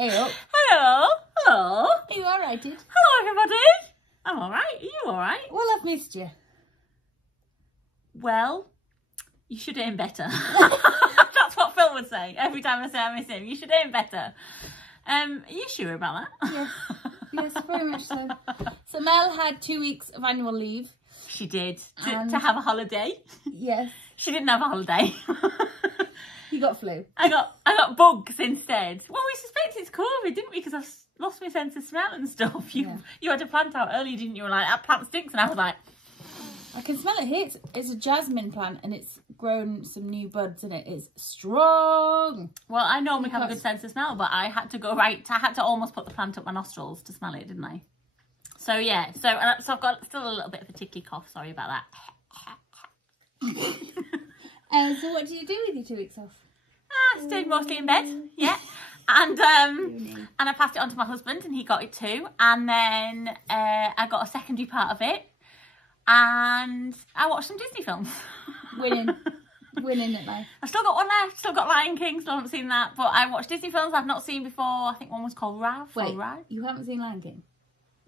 Hey up. Hello. Hello. Are you alright, dude? Hello, everybody. I'm alright. Are you alright? Well, I've missed you. Well, you should aim better. That's what Phil would say every time I say I miss him. You should aim better. Are you sure about that? Yes. Yes, very much so. So Mel had 2 weeks of annual leave. She did. To have a holiday. Yes. She didn't have a holiday. You got flu. I got bugs instead. Well, we suspected it's COVID, didn't we? Because I've lost my sense of smell and stuff. You had a plant out earlier, didn't you? You were like, that plant stinks. And I was like... I can smell it here. It's a jasmine plant and it's grown some new buds and it is strong. Well, I normally have a good sense of smell, but I had to go right. I had to almost put the plant up my nostrils to smell it, didn't I? So, yeah. So I've got still a little bit of a tickly cough. Sorry about that. So what do you do with your 2 weeks off? I stayed mostly in bed, yeah. And I passed it on to my husband and he got it too. And then I got a secondary part of it. And I watched some Disney films. Winning at life. I've still got one left. Still got Lion King. Still haven't seen that. But I watched Disney films I've not seen before. I think one was called Ralph. Wait, you haven't seen Lion King?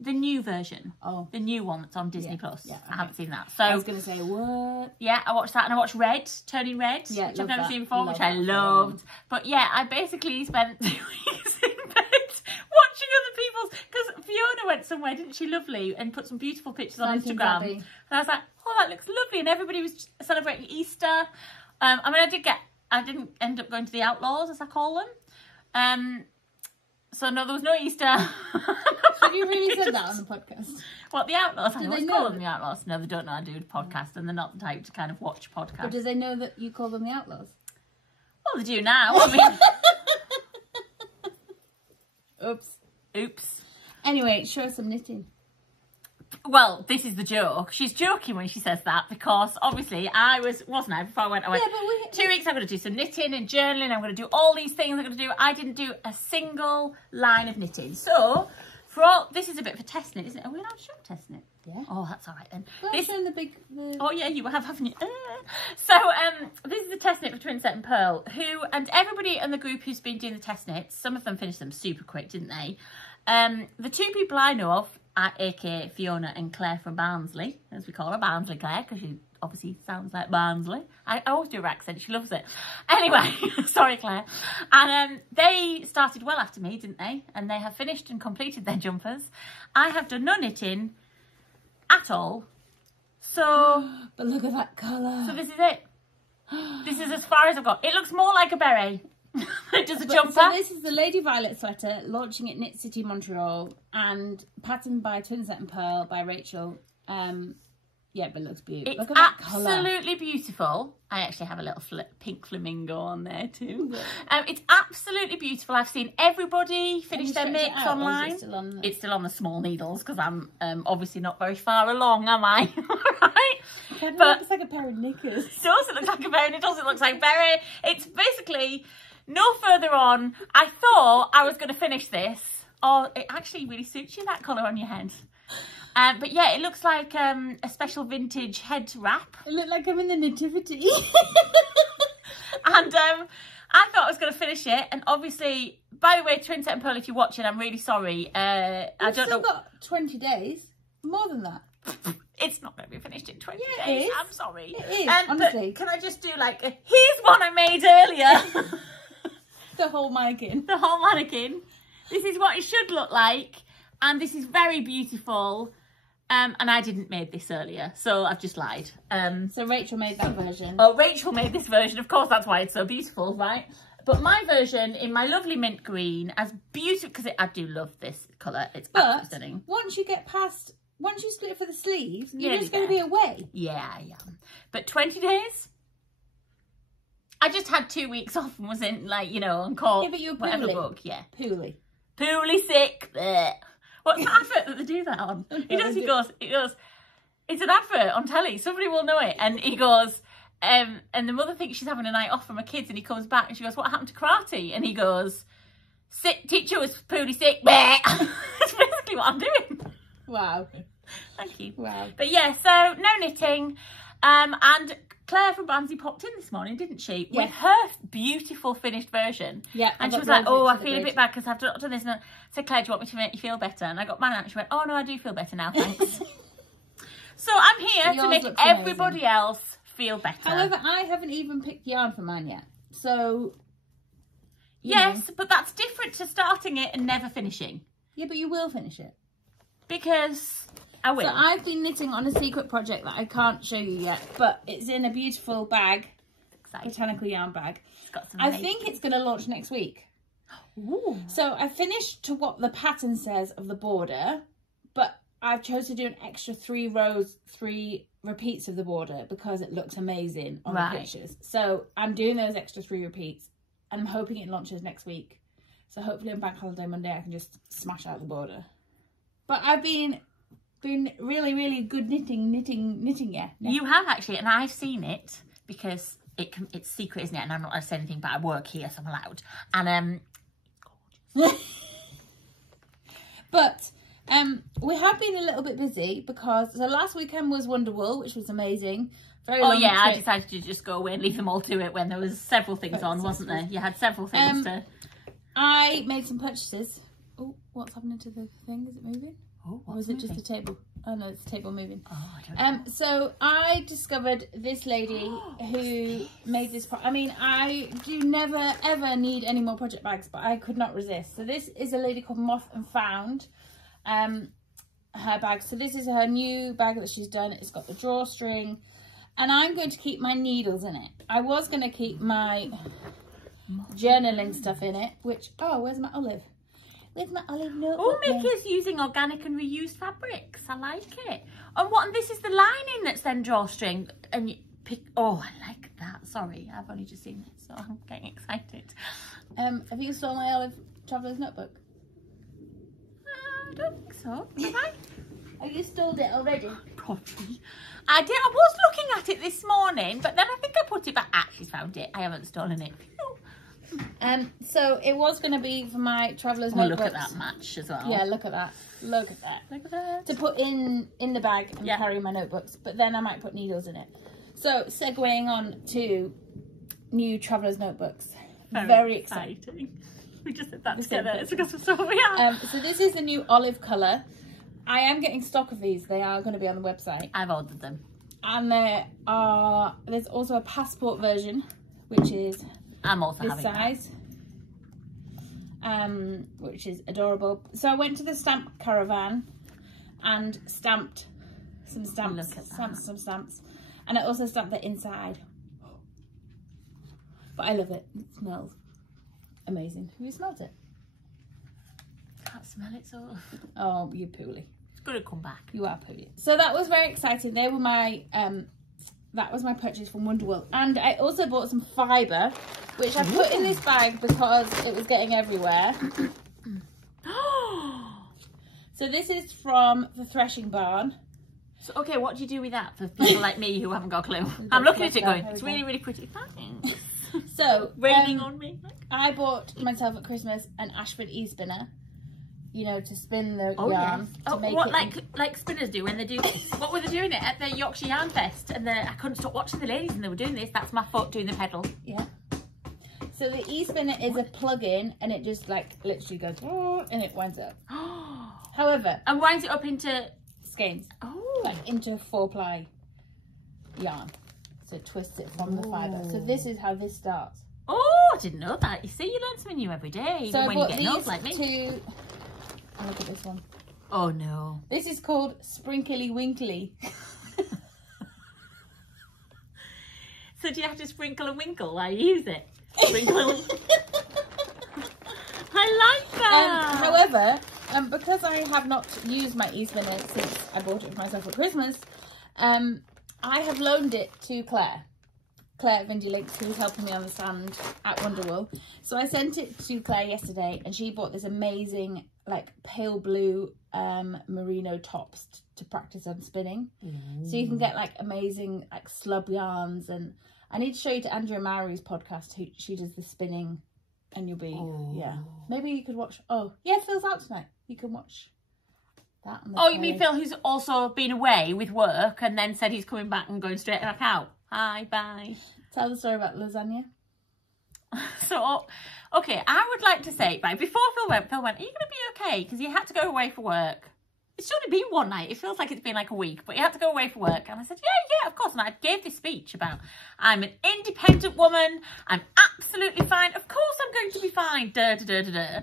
The new version. Oh. The new one that's on Disney Plus. Yeah, okay. I haven't seen that. So I was going to say, what? Yeah, I watched that and I watched Red, Turning Red, which I've never seen before, which I loved. But yeah, I basically spent 2 weeks in bed watching other people's, because Fiona went somewhere, didn't she, lovely, and put some beautiful pictures on Instagram. And I was like, oh, that looks lovely. And everybody was celebrating Easter. I mean, I didn't end up going to the Outlaws, as I call them. So no, there was no Easter. Have you really said that on the podcast? What, the Outlaws? I always call them the that? Outlaws. No, they don't know I do a podcast and they're not the type to kind of watch podcasts. But do they know that you call them the Outlaws? Well, they do now. I mean... Oops. Anyway, show us some knitting. Well, this is the joke. She's joking when she says that because obviously I wasn't I? Before I went, Yeah, but 2 weeks I'm going to do some knitting and journaling. I'm going to do all these things I'm going to do. I didn't do a single line of knitting. So, this is a bit of a test knit, isn't it? Are we allowed to show test knit? Yeah. Oh, that's all right then. Well, this... the big... Oh yeah, you have, haven't you? So, this is a test knit for Twin Set and Pearl, and everybody in the group who's been doing the test knits, some of them finished them super quick, didn't they? The two people I know of, aka Fiona and Claire from Barnsley, as we call her, Barnsley Claire, because she obviously sounds like Barnsley. I always do her accent, she loves it. Anyway, sorry Claire. And they started well after me, didn't they? And they have finished and completed their jumpers. I have done no knitting at all. So... But look at that colour. So this is it. This is as far as I've got. It looks more like a beret. It does a jumper. So this is the Lady Violet sweater, launching at Knit City Montreal, and patterned by Twin Set and Pearl by Rachel. Yeah, but it looks beautiful. It's look at that colour. Absolutely beautiful. I actually have a little pink flamingo on there too. It's absolutely beautiful. I've seen everybody finish their mix online. It's still on the small needles because I'm obviously not very far along, am I? Right? It looks like a pair of knickers. It doesn't look like a berry. It doesn't look like berry. It's basically no further on. I thought I was going to finish this. Oh, it actually really suits you, that colour on your head. But yeah, it looks like a special vintage head wrap. It looked like I'm in the nativity. And I thought I was going to finish it. And obviously, by the way, Twin Set and Pearl, if you're watching, I'm really sorry. I don't know. You've still got 20 days. More than that. It's not going to be finished in 20 Yeah, days. it is. I'm sorry. It is, honestly. But can I just do like, here's one I made earlier. The whole mannequin. The whole mannequin. This is what it should look like. And this is very beautiful. And I didn't make this earlier, so I've just lied. So Rachel made that version. Oh, Rachel made this version. Of course, that's why it's so beautiful, right? But my version in my lovely mint green, as beautiful, because I do love this colour. It's absolutely stunning. Once you split it for the sleeves, you're Nearly just going to be away. Yeah, I am. But 20 days? I just had 2 weeks off and was in, like, you know, on call. Yeah, but you're whatever poorly. book, yeah. Poorly. Poorly sick. Blech. What's the advert that they do that on? He goes, it's an advert on telly. Somebody will know it. And he goes, and the mother thinks she's having a night off from her kids, and he comes back and she goes, what happened to karate? And he goes, sick teacher was poorly sick. That's basically what I'm doing. Wow. Thank you. Wow. But yeah, so no knitting. And Claire from Barnsley popped in this morning, didn't she? Yeah. With her beautiful finished version. Yeah. And she was like, oh, I feel a bit bad because I've not done this. And I said, Claire, do you want me to make you feel better? And I got mine out and she went, oh, no, I do feel better now, thanks. So I'm here to make everybody else feel better. However, I haven't even picked yarn for mine yet. So... Yes, but that's different to starting it and never finishing. Yeah, but you will finish it. Because... I will. So I've been knitting on a secret project that I can't show you yet, but it's in a beautiful bag, Botanical Yarn bag. It's got some I think it's going to launch next week. Ooh. So I finished to what the pattern says of the border, but I've chosen to do an extra 3 rows, 3 repeats of the border because it looks amazing on the pictures. So I'm doing those extra 3 repeats and I'm hoping it launches next week. So hopefully on Bank Holiday Monday I can just smash out the border. But I've been really good knitting, yeah. You have actually, and I've seen it because it's secret, isn't it? And I'm not allowed to say anything, but I work here, so I'm allowed. And gorgeous. But we have been a little bit busy because the last weekend was Wonderwool, which was amazing. Oh yeah, I decided to just go away and leave them all to it when there was several things on, wasn't there? You had several things to. I made some purchases. Oh, what's happening to the thing? Is it moving? Oh, or is it just the table? Oh no, it's the table moving. Oh, I don't know. So I discovered this lady who made this. I mean, I do never ever need any more project bags, but I could not resist. So this is a lady called Moth and Found. Her bag. So this is her new bag that she's done. It's got the drawstring, and I'm going to keep my needles in it. I was going to keep my journaling stuff in it. Which where's my olive? With my olive notebook. Oh, Mickey's using organic and reused fabrics. I like it. And this is the lining that's then drawstring. And you pick. Oh, I like that. Sorry, I've only just seen it, so I'm getting excited. Have you stolen my olive traveller's notebook? I don't think so. Have I? Have you stolen it already? Probably. I did. I was looking at it this morning, but then I think I put it back. Actually, found it. I haven't stolen it. So it was going to be for my traveller's notebook. Look at that match as well. Yeah, look at that. Look at that. Look at that. To put in the bag and carry my notebooks, but then I might put needles in it. So segueing on to new traveller's notebooks. Very exciting. We just did that together. It's because of so we are. So this is the new olive colour. I am getting stock of these. They are going to be on the website. I've ordered them. And there's also a passport version, which is I'm also this size, which is adorable. So I went to the stamp caravan and stamped some stamps. Look at that. Some stamps, and I also stamped the inside. But I love it. It smells amazing. Have you smelled it? Can't smell it, so. Oh, you're poorly. It's gonna come back. You are poorly. So that was very exciting. They were my that was my purchase from Wonderwool. And I also bought some fibre, which I put in this bag because it was getting everywhere. So this is from the Threshing Barn. So, okay, what do you do with that for people like me who haven't got a clue? I'm looking at it going, it's really, really pretty. Thanks. So, raining on me. I bought myself at Christmas an Ashford e-spinner. You know, to spin the yarn. Yes. To make what it like spinners do when they do this? What were they doing it at the Yorkshire Yarn Fest? And I couldn't stop watching the ladies and they were doing this. That's my foot doing the pedal. Yeah. So the e-spinner is a plug-in and it just like literally goes and it winds up. However, and winds it up into skeins. Oh, like into 4-ply yarn. So it twists it from the fibre. So this is how this starts. Oh, I didn't know that. You see, you learn something new every day. So when you get old like me. Oh, look at this one. Oh no. This is called Sprinkly Winkly. So do you have to sprinkle and winkle while you use it? Sprinkle and winkle. I like that. However, because I have not used my e-spinner since I bought it for myself for Christmas, I have loaned it to Claire at Vindy Links, who was helping me on the stand at Wonderwool. So I sent it to Claire yesterday and she bought this amazing like pale blue merino tops to practice on spinning. So you can get like amazing like slub yarns, and I need to show you to Andrea Mowry's podcast, who she does the spinning, and you'll be yeah, maybe you could watch. Oh yeah, Phil's out tonight, you can watch that on the you mean Phil, who's also been away with work and then said he's coming back and going straight back out? Hi, bye. Tell the story about lasagna. So, okay, I would like to say, right, before Phil went, are you going to be okay? Because he had to go away for work. It's only been one night. It feels like it's been like a week, but he had to go away for work. And I said, yeah, of course. And I gave this speech about, I'm an independent woman. I'm absolutely fine. Of course I'm going to be fine. Duh, duh, duh, duh, duh.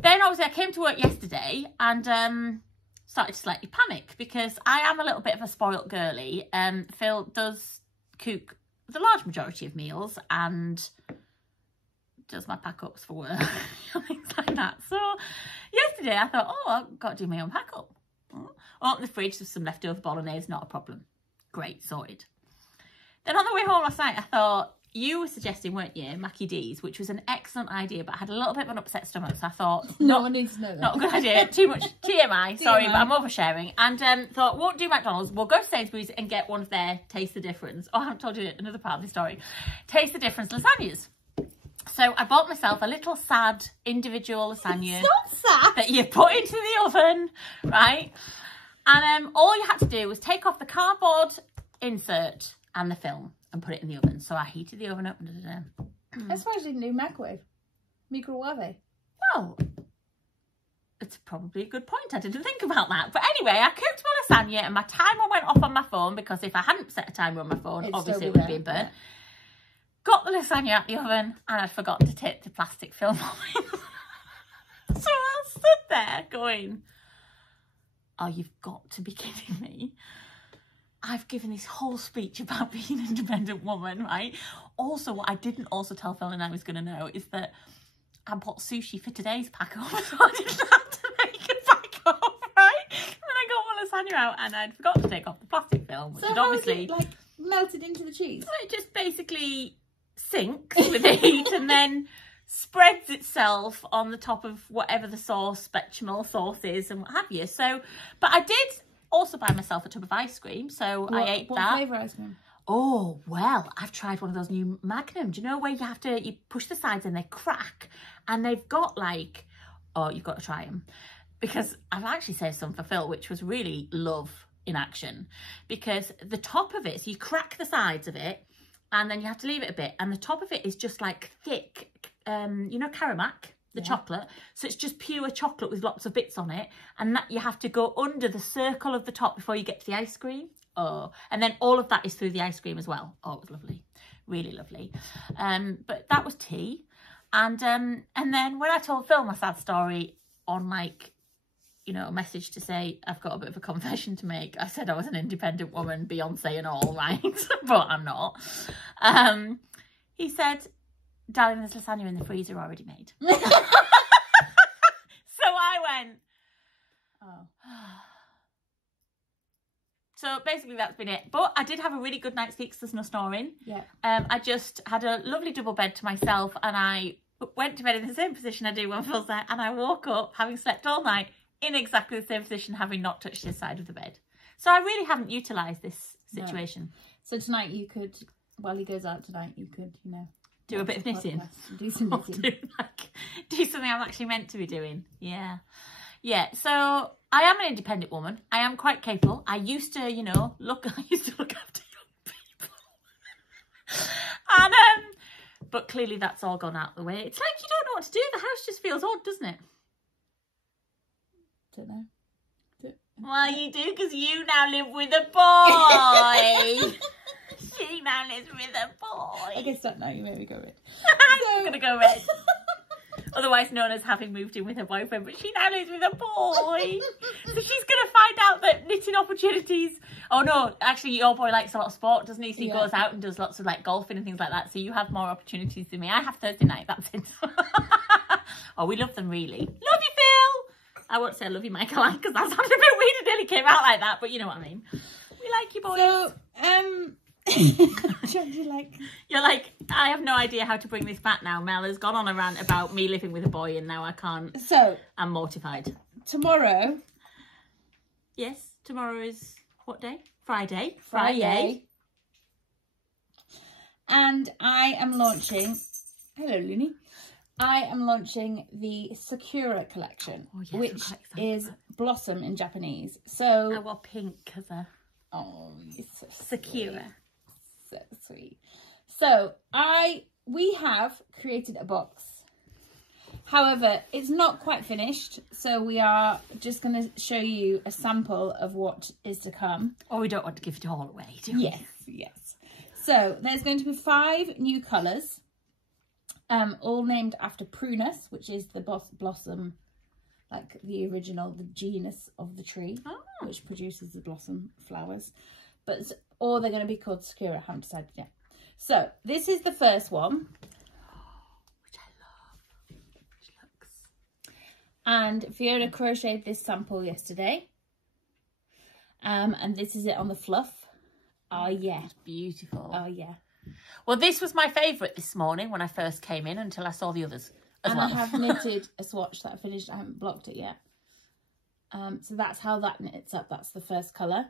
Then obviously I came to work yesterday and started to slightly panic because I am a little bit of a spoilt girly. Phil does cook the large majority of meals and does my pack-ups for work, things like that. So yesterday I thought, oh, I've got to do my own pack-up. Open the fridge, there's some leftover bolognese, not a problem. Great, sorted. Then on the way home last night, I thought, you were suggesting, weren't you, Mackie D's, which was an excellent idea, but I had a little bit of an upset stomach, so I thought, no one needs to know that. Not a good idea, too much TMI, sorry, but I'm oversharing. And thought, won't do McDonald's, we'll go to Sainsbury's and get one of their Taste the Difference. Oh, I haven't told you another part of the story. Taste the Difference lasagnas. So I bought myself a little sad individual lasagna that you put into the oven, right? And all you had to do was take off the cardboard insert and the film and put it in the oven. So I heated the oven up. That's why I didn't do microwave. Microwave. Well, it's probably a good point. I didn't think about that. But anyway, I cooked my lasagna and my timer went off on my phone because if I hadn't set a timer on my phone, obviously it would have been burnt. Yeah. Got the lasagna out the oven and I'd forgotten to take the plastic film off it. So I stood there going, oh, you've got to be kidding me. I've given this whole speech about being an independent woman, right? Also, what I didn't also tell Phil and I was going to know is that I bought sushi for today's pack-up, so I didn't have to make a pack-up, right? And then I got my lasagna out and I'd forgot to take off the plastic film, which so had obviously... So melted into the cheese? So it just basically sinks with the heat and then spreads itself on the top of whatever the sauce, bechamel sauce is and what have you. So, but I did also buy myself a tub of ice cream, so I ate that. What flavour ice cream? Oh, well, I've tried one of those new Magnum. Do you know where you push the sides and they crack? And they've got like, oh, you've got to try them. Because I've actually saved some for Phil, which was really love in action. Because the top of it, so you crack the sides of it, and then you have to leave it a bit. And the top of it is just like thick, you know, Caramac, the chocolate. So it's just pure chocolate with lots of bits on it. And that you have to go under the circle of the top before you get to the ice cream. Oh, and then all of that is through the ice cream as well. Oh, it was lovely. Really lovely. But that was tea. And then when I told Phil my sad story on like, you know, a message to say, I've got a bit of a confession to make. I said I was an independent woman, Beyonce and all, right? But I'm not. He said, darling, there's lasagna in the freezer already made. So I went, oh. So basically that's been it. But I did have a really good night's sleep because there's no snoring. Yeah. I just had a lovely double bed to myself and I went to bed in the same position I do when Phil's there, and I woke up having slept all night in exactly the same position, having not touched his side of the bed. So I really haven't utilised this situation. No. So tonight you could, while he goes out tonight, you could, you know, do a bit of knitting. Do some knitting. Do something I'm actually meant to be doing. Yeah. Yeah, so I am an independent woman. I am quite capable. I used to, you know, look after young people. And but clearly that's all gone out the way. It's like you don't know what to do. The house just feels odd, doesn't it? Don't know. Well, you do, because you now live with a boy. She now lives with a boy. I guess that now you made me go red. I'm gonna go red. Otherwise known as having moved in with her boyfriend, but she now lives with a boy. So she's going to find out that knitting opportunities... Oh no, actually your boy likes a lot of sport, doesn't he? So he goes out and does lots of like golfing and things like that. So you have more opportunities than me. I have Thursday night, that's it. Oh, we love them really. Love you, Phil! I won't say I love you, Michael, because that sounded a bit weird. It nearly came out like that, but you know what I mean. We like you, boys. So, You're like, I have no idea how to bring this back now. Mel has gone on a rant about me living with a boy and now I can't. So I'm mortified. Tomorrow. Yes, tomorrow is what day? Friday. Friday. And I am launching, hello Looney. I am launching the Sakura collection, which is blossom in Japanese. So I want pink as a you're so Sakura. So sweet. So we have created a box. However, it's not quite finished, so we are just going to show you a sample of what is to come. Oh, we don't want to give it all away, do we? Yes, yes. So there's going to be 5 new colours, all named after Prunus, which is the blossom, like the original, the genus of the tree, which produces the blossom flowers. Or they're going to be called Sakura, I haven't decided yet. So this is the first one. And Fiona crocheted this sample yesterday. And this is it on the fluff. Oh, yeah. It's beautiful. Oh, yeah. Well, this was my favourite this morning when I first came in until I saw the others as well. And I have knitted a swatch that I finished. I haven't blocked it yet. So that's how that knits up. That's the first colour.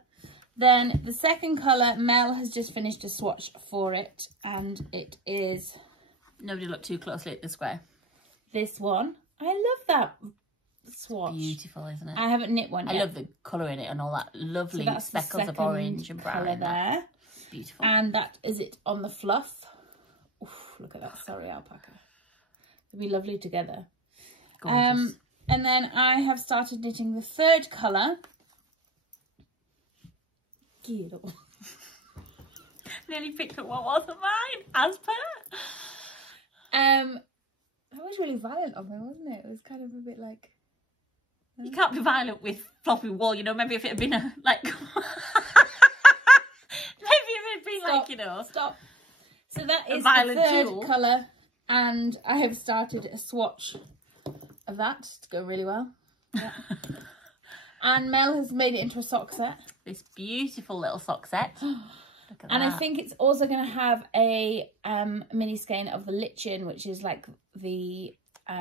Then the second colour, Mel has just finished a swatch for it. And it is... Nobody looked too closely at the square. This one. I love that swatch. Beautiful, isn't it? I haven't knit one yet. I love the colour in it and all that lovely speckles of orange and brown. There. Beautiful. And that is it on the fluff. Oof, look at that. Sorry, alpaca. It'll be lovely together. Gorgeous. And then I have started knitting the third colour. Beautiful. Nearly picked up what wasn't mine, as per. That was really violent of me, wasn't it? It was kind of a bit like... You can't be violent with floppy wool, you know, maybe if it had been a, like... maybe if it had been Stop. like, you know... Stop. So that is violent the third duel. colour. And I have started a swatch of that to go really well. Yeah. And Mel has made it into a sock set. This beautiful little sock set. Look at And that. I think it's also going to have a mini skein of the lichen, which is like the...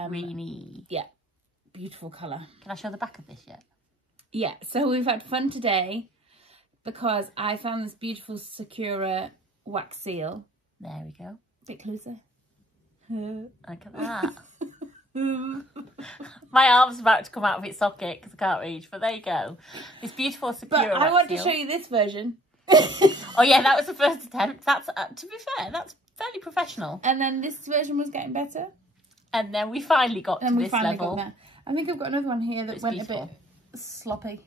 greeny. Yeah, beautiful colour. Can I show the back of this yet? Yeah, so we've had fun today because I found this beautiful Sakura wax seal. There we go. Bit closer. Look at that. My arm's about to come out of its socket because I can't reach, but there you go. This beautiful Sakura But I want to seal. show you this version. Oh yeah, that was the first attempt. That's to be fair, that's fairly professional. And then this version was getting better. And then we finally got to this level. Got that. I think I've got another one here that went beautiful. a bit sloppy.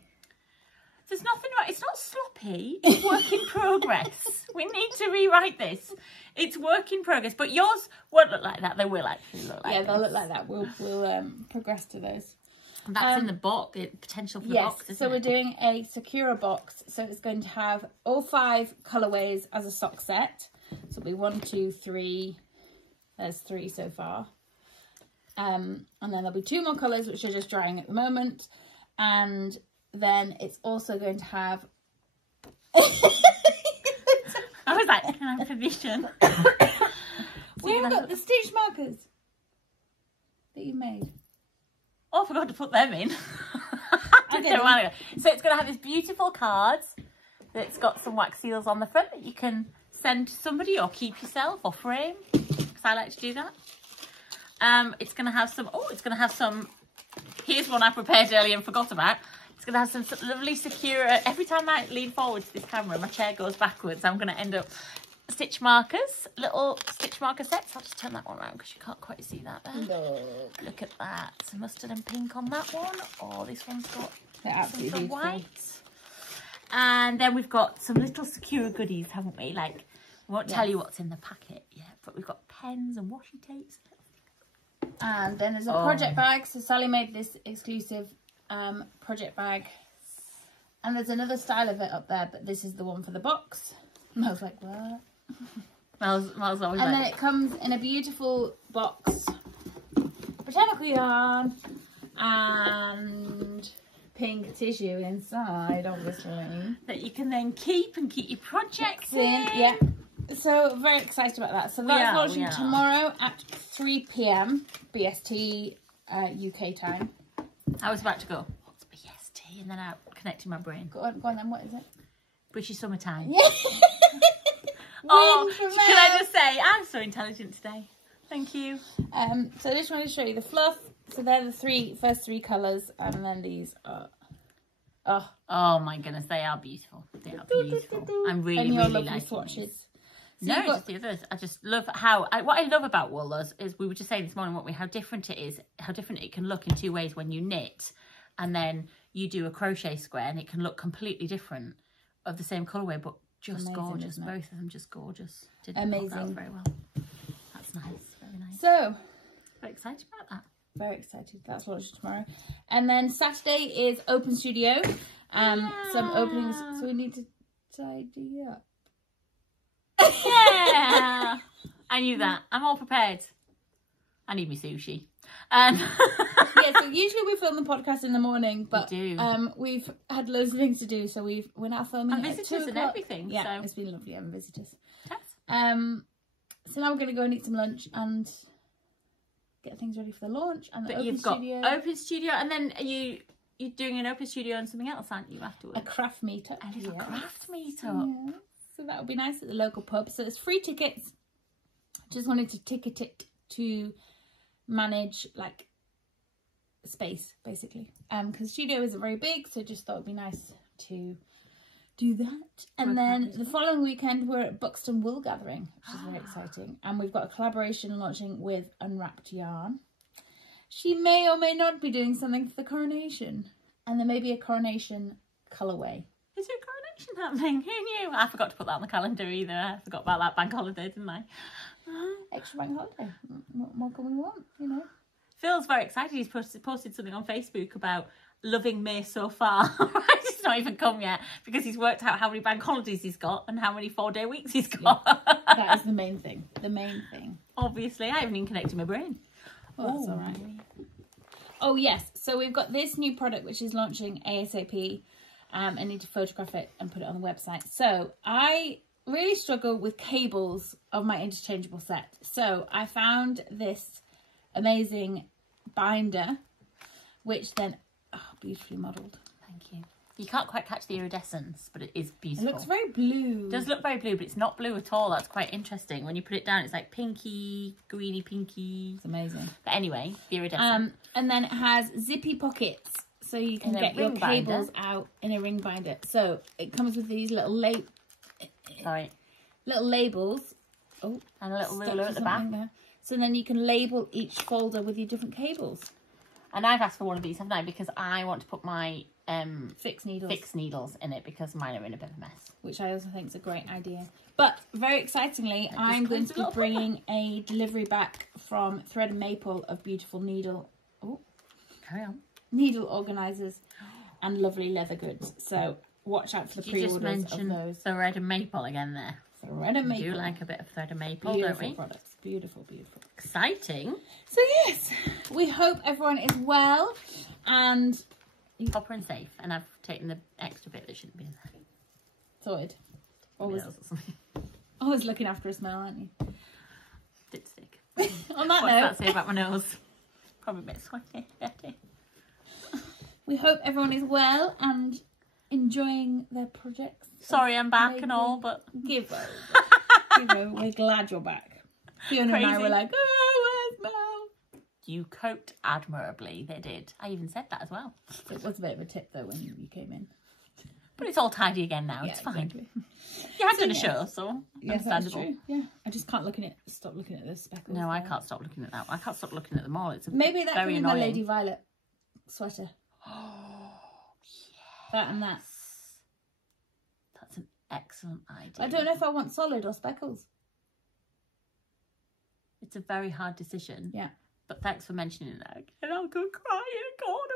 There's nothing right. It's not sloppy. It's work in progress. We need to rewrite this. It's work in progress. But yours won't look like that. They will actually look like Yeah, this. they'll look like that. We'll progress to those. And that's in the box. Potential for the box, isn't so it? we're doing a Sakura box. So it's going to have all 5 colourways as a sock set. So it'll be 1, 2, 3. There's 3 so far. And then there'll be 2 more colours which are just drying at the moment. And then it's also going to have... I was like, can I have permission? We haven't got the stitch markers that you made. Oh, I forgot to put them in. I did. So it's going to have this beautiful card that's got some wax seals on the front that you can send to somebody or keep yourself or frame, because I like to do that. It's going to have some, here's one I prepared earlier and forgot about. It's going to have some lovely Sakura. Every time I lean forward to this camera, my chair goes backwards. I'm going to end up stitch markers, little stitch marker sets. I'll just turn that one around because you can't quite see that there. Look at that. Some mustard and pink on that one. Oh, this one's got some white. And then we've got some little Sakura goodies, haven't we? Like, we won't tell you what's in the packet yet, but we've got pens and washi tapes. And then there's a project bag. So Sally made this exclusive project bag. And there's another style of it up there, but this is the one for the box. And I was like, what? Mel's always and then it comes in a beautiful box. Botanical yarn. And pink tissue inside, obviously. that you can then keep your projects in. Yeah. So very excited about that. So that's launching tomorrow at 3 p.m. BST UK time. I was about to go, what's BST? And then I connected my brain. Go on then, what is it? British summertime. Yeah. Oh, can I just say, I'm so intelligent today. Thank you. So I just wanted to show you the fluff. So they're the first three colours, and then these are... Oh my goodness, they are beautiful. They are beautiful. I'm really, and your really lovely liking swatches. these. So no, just the others. I just love how, what I love about wool is we were just saying this morning, weren't we, how different it is, how different it can look in two ways when you knit and then you do a crochet square and it can look completely different of the same colourway, but just gorgeous. Both of them just gorgeous. Didn't work out very well. That's nice. Very nice. So, very excited about that. Very excited. That's launching tomorrow. And then Saturday is Open Studio. Some openings. So we need to tidy up. Yeah. I knew that. I'm all prepared. I need me sushi. Yeah, so usually we film the podcast in the morning, but we've had loads of things to do, so we're now filming and visitors and everything. Yeah, so. It's been lovely having visitors. Yes. So now we're going to go and eat some lunch and get things ready for the launch. And the you've got Open Studio, and then you're doing an Open Studio and something else, aren't you, afterwards? A craft meetup. A little craft meetup. Yeah. So that would be nice at the local pub. So it's free tickets. Just wanted to ticket it to manage like space basically, because studio isn't very big, so just thought it'd be nice to do that. And then the following weekend we're at Buxton Wool Gathering, which is very exciting, and we've got a collaboration launching with Unwrapped Yarn. She may or may not be doing something for the coronation, and there may be a coronation colourway. Is there a coronation happening? Who knew? I forgot to put that on the calendar either. I forgot about that bank holiday, didn't I? Extra bank holiday. What more can we want, you know? Phil's very excited. He's posted something on Facebook about loving May so far. It's not even come yet because he's worked out how many bank holidays he's got and how many 4-day weeks he's got. Yeah, that is the main thing. The main thing. Obviously, I haven't even connected my brain. Well, that's all right. Oh, yes. So we've got this new product which is launching ASAP. I need to photograph it and put it on the website. So I really struggle with cables of my interchangeable set. So I found this amazing binder, which then, beautifully modelled. Thank you. You can't quite catch the iridescence, but it is beautiful. It looks very blue. It does look very blue, but it's not blue at all. That's quite interesting. When you put it down, it's like pinky, greeny, pinky. It's amazing. But anyway, the iridescent. And then it has zippy pockets, so you can get your cables out in a ring binder. So it comes with these little labels. Oh, and a little ruler at the back. There. So then you can label each folder with your different cables. And I've asked for one of these, haven't I? Because I want to put my fixed needles in it because mine are in a bit of a mess. Which I also think is a great idea. But very excitingly, I'm going to be bringing a delivery back from Thread and Maple of beautiful needle. Oh, carry on. Needle organisers and lovely leather goods. So watch out for the pre-orders of those. Thread and Maple again there. Thread and Maple. We do like a bit of Thread and Maple, beautiful don't we? Products. Beautiful, beautiful. Exciting. So yes, we hope everyone is well and proper and safe. And I've taken the extra bit that shouldn't be in there. Sorted. Always looking after a smell, aren't you? Did stick. On that note, what's that say about my nose? Probably a bit sweaty, dirty. We hope everyone is well and enjoying their projects. Sorry, I'm back and all, but give over. We're glad you're back. Fiona and I were like, oh, where's Mel? You coped admirably. They did. I even said that as well. It was a bit of a tip though when you came in. But it's all tidy again now. Yeah, it's fine. Exactly. You have done a show, so understandable. True. Yeah, I just can't stop looking at the speckles. No, I can't stop looking at that. I can't stop looking at them all. It's maybe that very could be annoying. my Lady Violet sweater. Oh, yes. That and that. That's an excellent idea. I don't know if I want solid or speckles. It's a very hard decision. Yeah. But thanks for mentioning that. And I'll go cry in a corner